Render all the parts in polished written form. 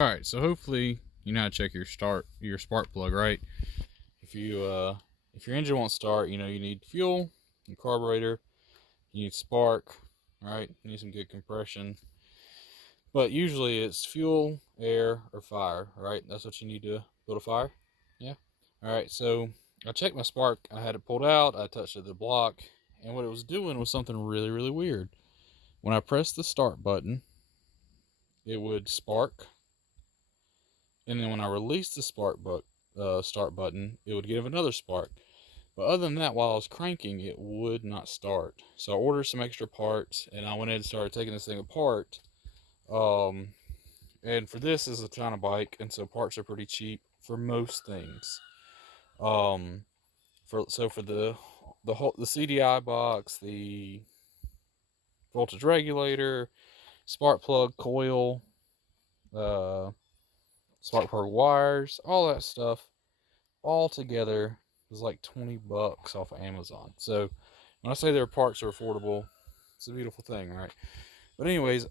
All right, so hopefully you know how to check your spark plug, right? If your engine won't start, you need fuel, and carburetor, you need spark, right? You need some good compression. But usually it's fuel, air, or fire, right? That's what you need to build a fire. Yeah. All right, so I checked my spark. I had it pulled out. I touched it to the block, and what it was doing was something really, really weird. When I pressed the start button, it would spark, and then when I released the start button, it would give another spark. But other than that, while I was cranking, it would not start. So I ordered some extra parts, and I went in and started taking this thing apart. Um, and for this is a China bike, and so parts are pretty cheap for most things. Um, for the CDI box, the voltage regulator, spark plug, coil, uh, spark plug wires, all that stuff, all together was like $20 off of Amazon. So when I say their parts are affordable, it's a beautiful thing, right? But anyways,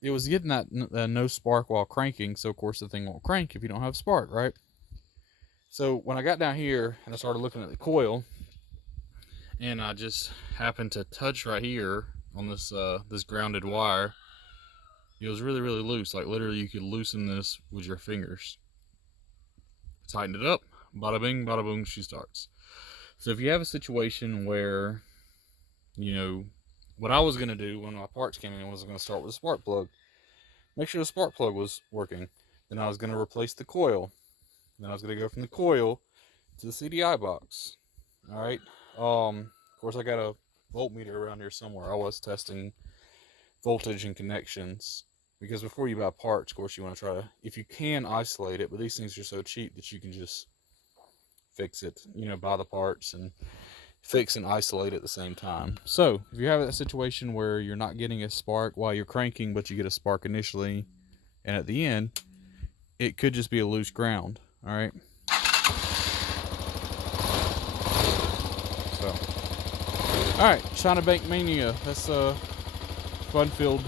it was getting that no spark while cranking, so of course the thing won't crank if you don't have spark, right? So when I got down here and I started looking at the coil, and I just happened to touch right here on this grounded wire, it was really, really loose. Like literally you could loosen this with your fingers. Tighten it up, bada bing, bada boom, she starts. So if you have a situation where, what I was going to do when my parts came in was going to start with a spark plug, make sure the spark plug was working. Then I was going to replace the coil. Then I was going to go from the coil to the CDI box. All right. Of course, I got a voltmeter around here somewhere. I was testing voltage and connections, because before you buy parts, of course, you want to try to, if you can, isolate it. But these things are so cheap that you can just fix it. Buy the parts and fix and isolate at the same time. So if you have that situation where you're not getting a spark while you're cranking, but you get a spark initially and at the end, it could just be a loose ground. All right. So, all right, China Bank Mania. That's fun-filled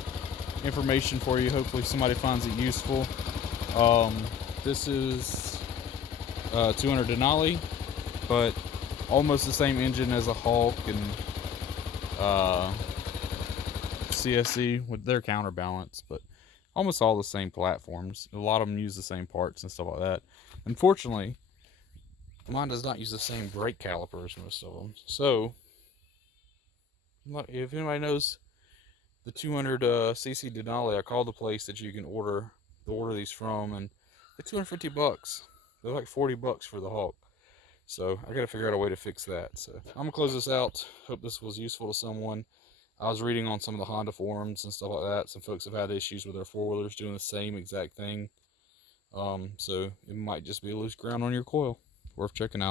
information for you. Hopefully somebody finds it useful. This is 200 Denali, but almost the same engine as a Hulk and CSC with their counterbalance, but almost all the same platforms. A lot of them use the same parts and stuff like that. Unfortunately, mine does not use the same brake calipers, most of them. So, if anybody knows the 200 cc Denali, I called the place that you can order these from, and they're $250. They're like $40 for the Hulk. So I got to figure out a way to fix that. So I'm gonna close this out. Hope this was useful to someone. I was reading on some of the Honda forums and stuff like that. Some folks have had issues with their four-wheelers doing the same exact thing. So it might just be loose ground on your coil. Worth checking out.